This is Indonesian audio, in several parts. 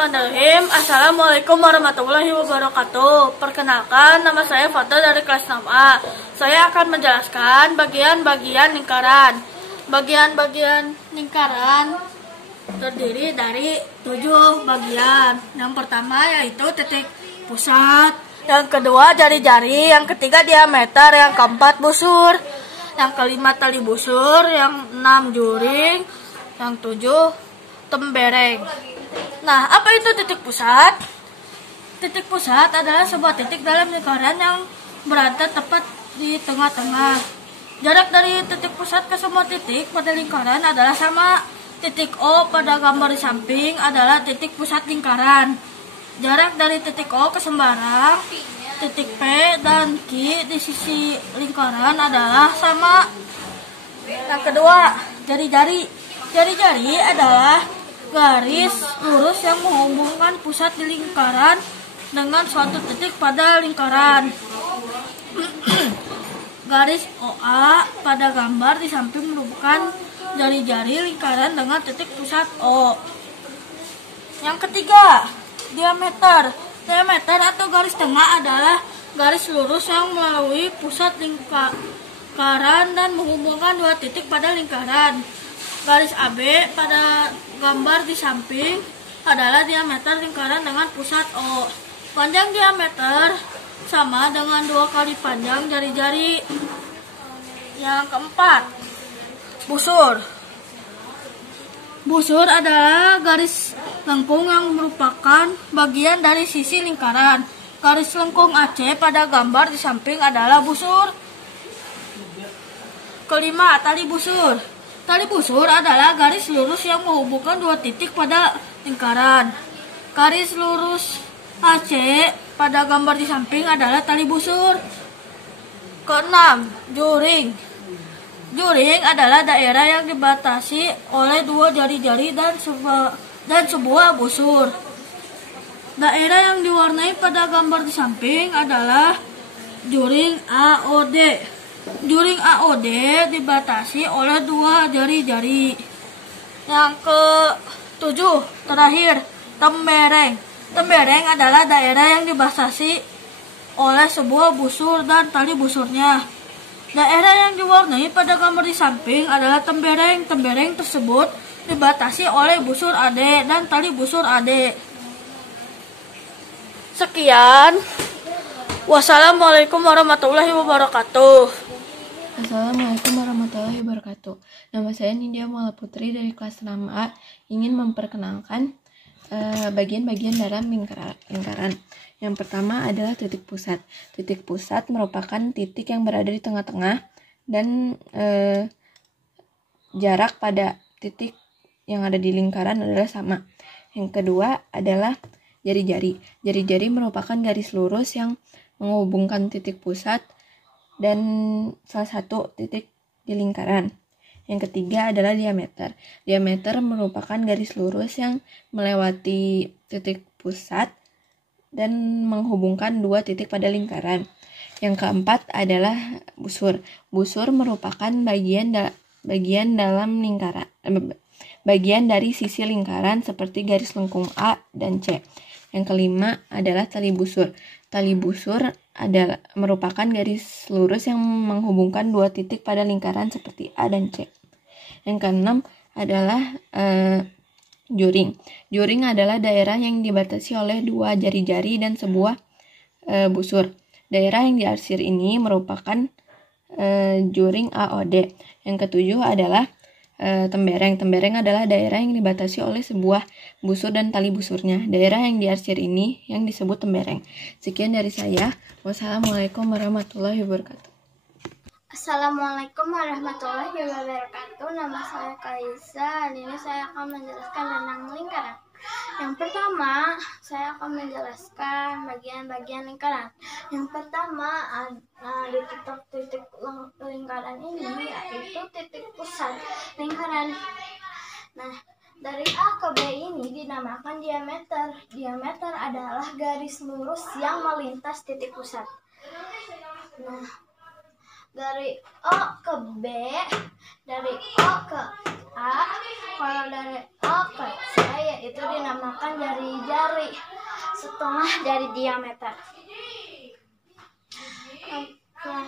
Bismillahirrahmanirrahim. Assalamualaikum warahmatullahi wabarakatuh. Perkenalkan, nama saya Fadl dari kelas 6A. Saya akan menjelaskan bagian-bagian lingkaran. Bagian-bagian lingkaran terdiri dari 7 bagian. Yang pertama yaitu titik pusat, yang kedua jari-jari, yang ketiga diameter, yang keempat busur, yang kelima tali busur, yang 6 juring, yang 7 tembereng. Nah, apa itu titik pusat? Titik pusat adalah sebuah titik dalam lingkaran yang berada tepat di tengah-tengah. Jarak dari titik pusat ke semua titik pada lingkaran adalah sama. Titik O pada gambar di samping adalah titik pusat lingkaran. Jarak dari titik O ke sembarang titik P dan Q di sisi lingkaran adalah sama. Yang kedua, jari-jari. Jari-jari adalah garis lurus yang menghubungkan pusat di lingkaran dengan suatu titik pada lingkaran. Garis OA pada gambar di samping merupakan jari-jari lingkaran dengan titik pusat O. Yang ketiga, diameter. Diameter atau garis tengah adalah garis lurus yang melalui pusat lingkaran dan menghubungkan dua titik pada lingkaran. Garis AB pada gambar di samping adalah diameter lingkaran dengan pusat O. Panjang diameter sama dengan 2 kali panjang jari-jari. Yang keempat, busur. Busur adalah garis lengkung yang merupakan bagian dari sisi lingkaran. Garis lengkung AC pada gambar di samping adalah busur. Kelima, tali busur. Tali busur adalah garis lurus yang menghubungkan dua titik pada lingkaran. Garis lurus AC pada gambar di samping adalah tali busur. Keenam, juring. Juring adalah daerah yang dibatasi oleh dua jari-jari dan sebuah busur. Daerah yang diwarnai pada gambar di samping adalah juring AOD. Juring AOD dibatasi oleh dua jari-jari. Yang ke-7, terakhir, tembereng. Tembereng adalah daerah yang dibatasi oleh sebuah busur dan tali busurnya. Daerah yang diwarnai pada gambar di samping adalah tembereng. Tembereng tersebut dibatasi oleh busur AD dan tali busur AD. Sekian. Wassalamualaikum warahmatullahi wabarakatuh. Assalamualaikum warahmatullahi wabarakatuh. Nama saya Nindya Mola Putri dari kelas 6A. Ingin memperkenalkan bagian-bagian dalam lingkaran. Yang pertama adalah titik pusat. Titik pusat merupakan titik yang berada di tengah-tengah dan jarak pada titik yang ada di lingkaran adalah sama. Yang kedua adalah jari-jari. Jari-jari merupakan garis lurus yang menghubungkan titik pusat dan salah satu titik di lingkaran. Yang ketiga adalah diameter. Diameter merupakan garis lurus yang melewati titik pusat dan menghubungkan dua titik pada lingkaran. Yang keempat adalah busur. Busur merupakan bagian dalam lingkaran, bagian dari sisi lingkaran seperti garis lengkung A dan C. Yang kelima adalah tali busur. Tali busur merupakan garis lurus yang menghubungkan dua titik pada lingkaran seperti A dan C. Yang keenam adalah juring. Juring adalah daerah yang dibatasi oleh dua jari-jari dan sebuah busur. Daerah yang diarsir ini merupakan juring AOD. Yang ketujuh adalah tembereng. Tembereng adalah daerah yang dibatasi oleh sebuah busur dan tali busurnya. Daerah yang diarsir ini yang disebut tembereng. Sekian dari saya. Wassalamualaikum warahmatullahi wabarakatuh. Assalamualaikum warahmatullahi wabarakatuh. Nama saya Kaisa. Hari ini saya akan menjelaskan tentang lingkaran. Yang pertama, saya akan menjelaskan bagian-bagian lingkaran. Yang pertama, di titik lingkaran ini yaitu titik pusat lingkaran. Nah, dari A ke B ini dinamakan diameter. Diameter adalah garis lurus yang melintas titik pusat. Nah, dari O ke B, dari O ke A. Kalau dari O ke C yaitu dinamakan jari-jari setengah dari diameter. Nah, yang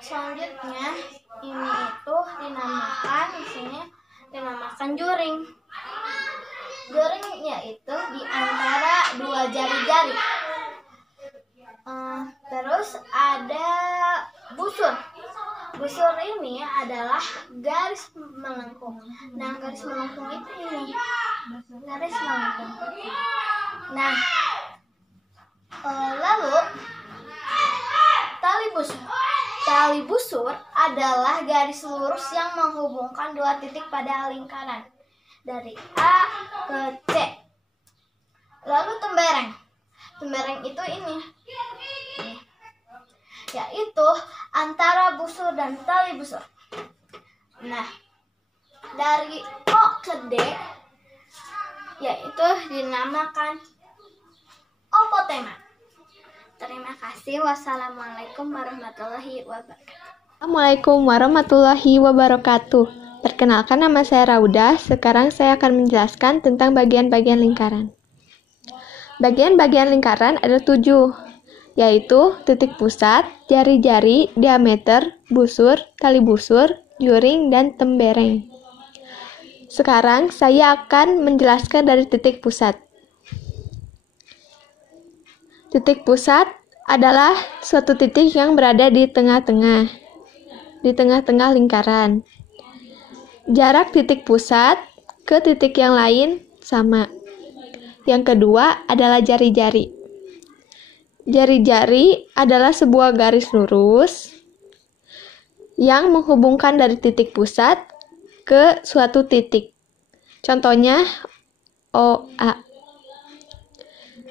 selanjutnya ini itu dinamakan di sini dinamakan juring. Juring yaitu di antara dua jari-jari. Terus ada busur. Busur ini adalah garis melengkung. Nah, garis melengkung itu ini. Garis melengkung. Nah, lalu tali busur. Tali busur adalah garis lurus yang menghubungkan dua titik pada lingkaran dari A ke C. Lalu tembereng. Tembereng itu ini. Yaitu antara busur dan tali busur. Nah, dari O ke D yaitu dinamakan opotema. Terima kasih. Wassalamualaikum warahmatullahi wabarakatuh. Assalamualaikum warahmatullahi wabarakatuh. Perkenalkan, nama saya Raudah. Sekarang saya akan menjelaskan tentang bagian-bagian lingkaran. Bagian-bagian lingkaran ada 7, yaitu titik pusat, jari-jari, diameter, busur, tali busur, juring, dan tembereng. Sekarang saya akan menjelaskan dari titik pusat. Titik pusat adalah suatu titik yang berada di tengah-tengah lingkaran. Jarak titik pusat ke titik yang lain sama. Yang kedua adalah jari-jari. Jari-jari adalah sebuah garis lurus yang menghubungkan dari titik pusat ke suatu titik. Contohnya OA.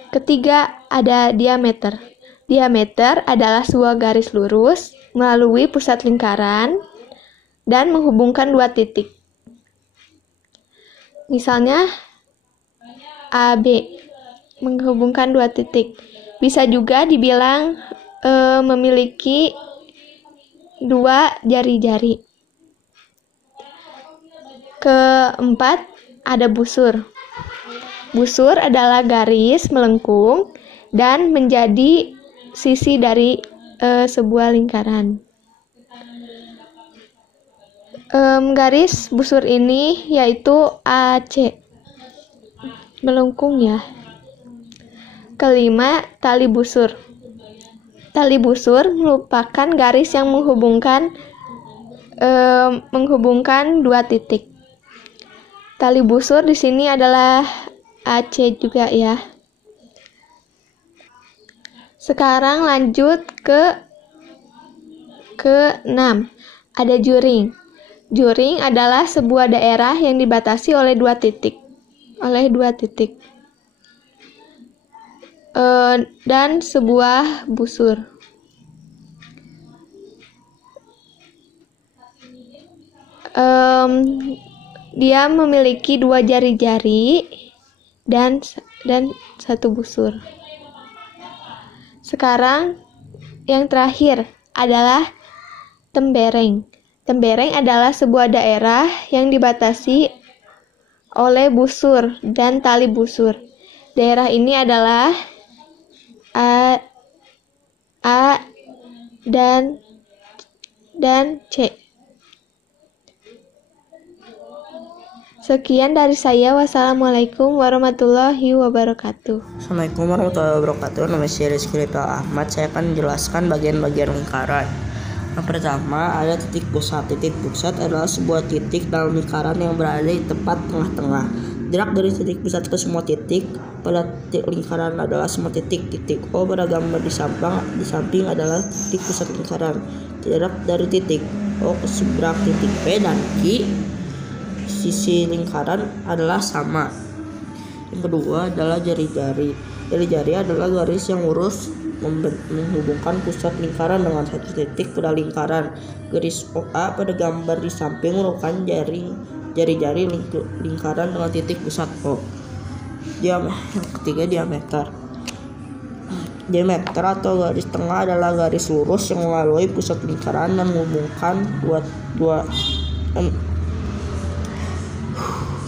Ketiga ada diameter. Diameter adalah sebuah garis lurus melalui pusat lingkaran dan menghubungkan dua titik. Misalnya AB menghubungkan dua titik. Bisa juga dibilang memiliki dua jari-jari. Keempat ada busur. Busur adalah garis melengkung dan menjadi sisi dari sebuah lingkaran. Garis busur ini yaitu AC. Melengkung ya. Kelima, tali busur. Tali busur merupakan garis yang menghubungkan dua titik. Tali busur di sini adalah AC juga ya. Sekarang lanjut ke 6. Ada juring. Juring adalah sebuah daerah yang dibatasi oleh dua titik. Dan sebuah busur. Dia memiliki dua jari-jari dan satu busur. Sekarang yang terakhir adalah tembereng. Tembereng adalah sebuah daerah yang dibatasi oleh busur dan tali busur. Daerah ini adalah A dan C. Sekian dari saya. Wassalamualaikum warahmatullahi wabarakatuh. Assalamualaikum warahmatullahi wabarakatuh. Nama saya Rizky Ahmad. Saya akan menjelaskan bagian-bagian lingkaran. Yang pertama ada titik pusat. Titik pusat adalah sebuah titik dalam lingkaran yang berada di tempat tengah-tengah. Jarak dari titik pusat ke semua titik pada titik lingkaran adalah semua titik. Titik O pada gambar di samping adalah titik pusat lingkaran. Jarak dari titik O ke seberang titik P dan Q sisi lingkaran adalah sama. Yang kedua adalah jari-jari. Jari-jari adalah garis yang lurus menghubungkan pusat lingkaran dengan satu titik pada lingkaran. Garis OA pada gambar di samping merupakan jari-jari lingkaran dengan titik pusat O. Yang ketiga diameter. Diameter atau garis tengah adalah garis lurus yang melalui pusat lingkaran dan menghubungkan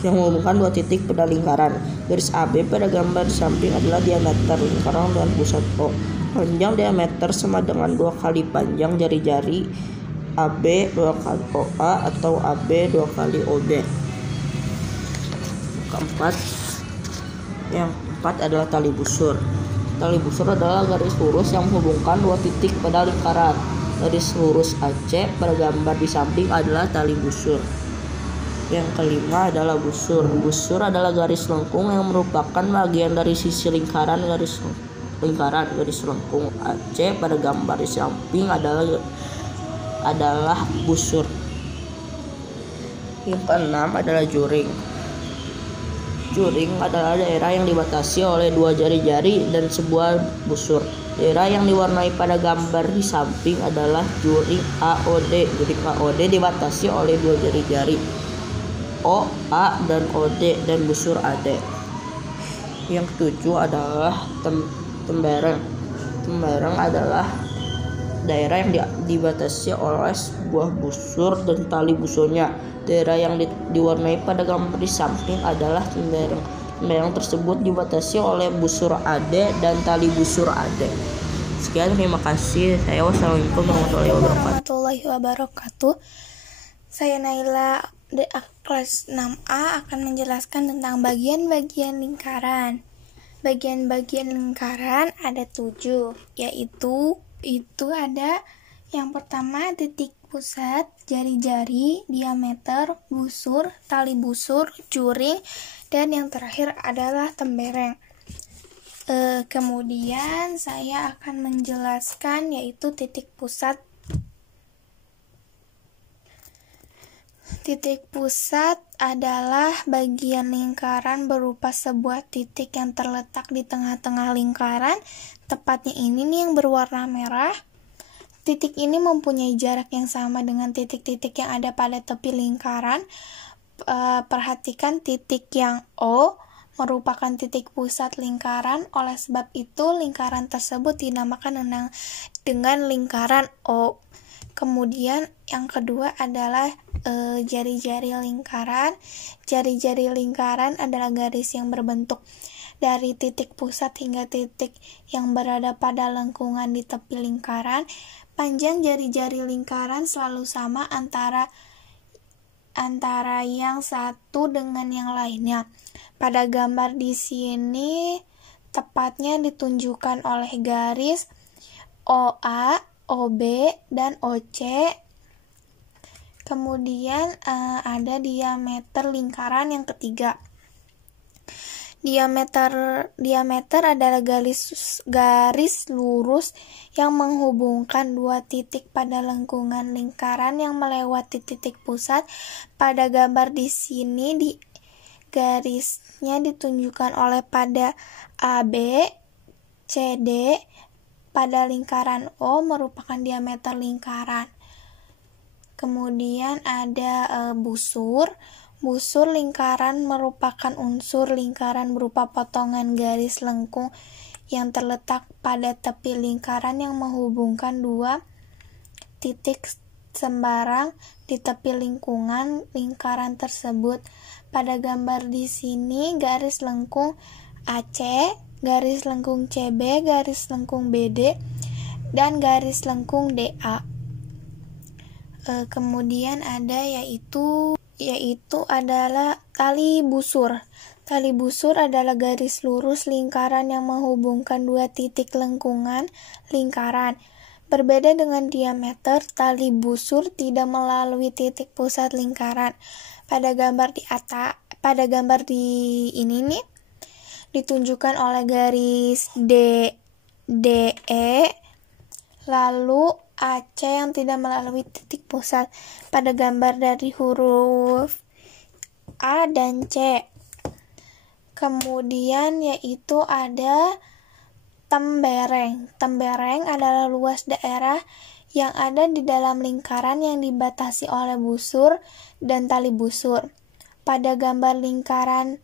yang menghubungkan dua titik pada lingkaran. Garis AB pada gambar di samping adalah diameter lingkaran dengan pusat O. Panjang diameter sama dengan 2 kali panjang jari-jari AB 2 kali OA atau AB 2 kali OB. Yang keempat adalah tali busur. Tali busur adalah garis lurus yang menghubungkan dua titik pada lingkaran. Garis lurus AC pada gambar di samping adalah tali busur. Yang kelima adalah busur. Busur adalah garis lengkung yang merupakan bagian dari sisi lingkaran. Garis lengkung AC pada gambar di samping adalah busur. Yang keenam adalah juring. Juring adalah daerah yang dibatasi oleh dua jari-jari dan sebuah busur. Daerah yang diwarnai pada gambar di samping adalah juring AOD. Juring AOD dibatasi oleh dua jari-jari OA dan OD dan busur AD. Yang ketujuh adalah tembereng. Tembereng adalah daerah yang dibatasi oleh sebuah busur dan tali busurnya. Daerah yang diwarnai pada gambar di samping adalah tembereng. Tembereng tersebut dibatasi oleh busur AD dan tali busur AD. Sekian, terima kasih. Saya wassalamualaikum warahmatullahi wabarakatuh. Saya Naila di kelas 6A akan menjelaskan tentang bagian-bagian lingkaran. Bagian-bagian lingkaran ada 7, yaitu ada yang pertama titik pusat, jari-jari, diameter, busur, tali busur, juring, dan yang terakhir adalah tembereng. Kemudian saya akan menjelaskan yaitu titik pusat. Titik pusat adalah bagian lingkaran berupa sebuah titik yang terletak di tengah-tengah lingkaran. Tepatnya ini nih yang berwarna merah. Titik ini mempunyai jarak yang sama dengan titik-titik yang ada pada tepi lingkaran. Perhatikan titik yang O merupakan titik pusat lingkaran. Oleh sebab itu lingkaran tersebut dinamakan dengan lingkaran O. Kemudian yang kedua adalah jari-jari lingkaran. Jari-jari lingkaran adalah garis yang berbentuk dari titik pusat hingga titik yang berada pada lengkungan di tepi lingkaran. Panjang jari-jari lingkaran selalu sama antara yang satu dengan yang lainnya. Pada gambar di sini tepatnya ditunjukkan oleh garis OA, OB, dan OC. Kemudian ada diameter lingkaran yang ketiga. Diameter adalah garis lurus yang menghubungkan dua titik pada lengkungan lingkaran yang melewati titik pusat. Pada gambar di sini garisnya ditunjukkan oleh pada AB, CD. Pada lingkaran O merupakan diameter lingkaran. Kemudian ada busur. Busur lingkaran merupakan unsur lingkaran berupa potongan garis lengkung yang terletak pada tepi lingkaran yang menghubungkan dua titik sembarang di tepi lingkungan lingkaran tersebut. Pada gambar di sini garis lengkung AC, garis lengkung CB, garis lengkung BD, dan garis lengkung DA. Kemudian ada yaitu adalah tali busur. Tali busur adalah garis lurus lingkaran yang menghubungkan dua titik lengkungan lingkaran. Berbeda dengan diameter, tali busur tidak melalui titik pusat lingkaran. Pada gambar di ini nih ditunjukkan oleh garis DE, lalu AC yang tidak melalui titik pusat. Pada gambar dari huruf A dan C. Kemudian yaitu ada tembereng. Tembereng adalah luas daerah yang ada di dalam lingkaran yang dibatasi oleh busur dan tali busur. Pada gambar lingkaran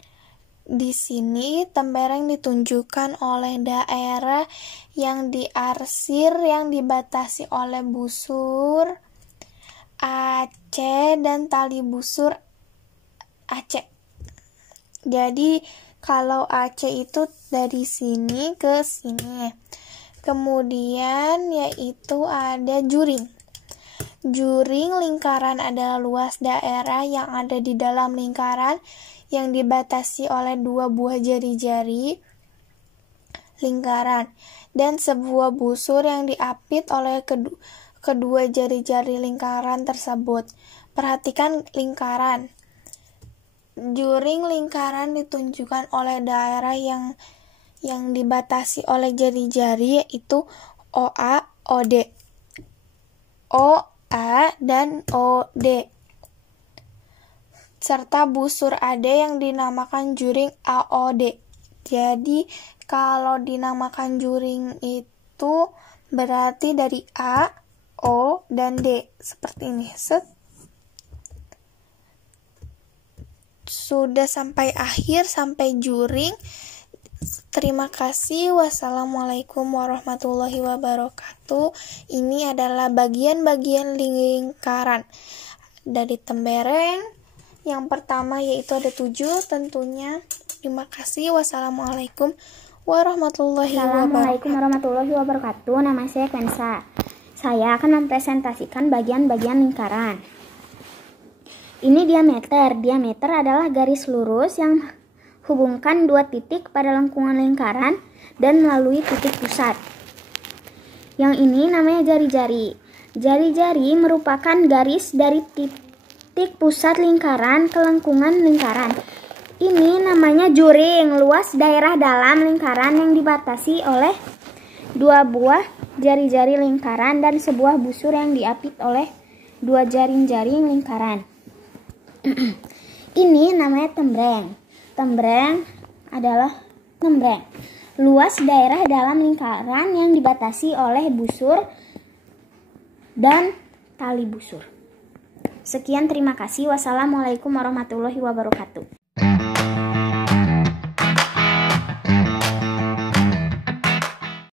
di sini tembereng ditunjukkan oleh daerah yang diarsir yang dibatasi oleh busur AC dan tali busur AC. Jadi kalau AC itu dari sini ke sini. Kemudian yaitu ada juring. Juring lingkaran adalah luas daerah yang ada di dalam lingkaran yang dibatasi oleh dua buah jari-jari lingkaran dan sebuah busur yang diapit oleh kedua jari-jari lingkaran tersebut. Perhatikan lingkaran. Juring lingkaran ditunjukkan oleh daerah yang dibatasi oleh jari-jari, yaitu OA, OD. OA dan OD. Serta busur AD yang dinamakan juring AOD. Jadi kalau dinamakan juring itu berarti dari A, O, dan D. Seperti ini. Sudah sampai akhir, sampai juring. Terima kasih. Wassalamualaikum warahmatullahi wabarakatuh. Ini adalah bagian-bagian lingkaran dari tembereng. Yang pertama yaitu ada 7 tentunya. Terima kasih. Wassalamualaikum warahmatullahi wabarakatuh. Nama saya Kensa. Saya akan mempresentasikan bagian-bagian lingkaran. Ini diameter. Diameter adalah garis lurus yang hubungkan dua titik pada lengkungan lingkaran dan melalui titik pusat. Yang ini namanya jari-jari. Jari-jari merupakan garis dari titik pusat lingkaran ke lengkungan lingkaran. Ini namanya juring, luas daerah dalam lingkaran yang dibatasi oleh dua buah jari-jari lingkaran dan sebuah busur yang diapit oleh dua jaring-jaring lingkaran. Ini namanya tembreng. Tembreng adalah tembreng, luas daerah dalam lingkaran yang dibatasi oleh busur dan tali busur. Sekian, terima kasih. Wassalamualaikum warahmatullahi wabarakatuh.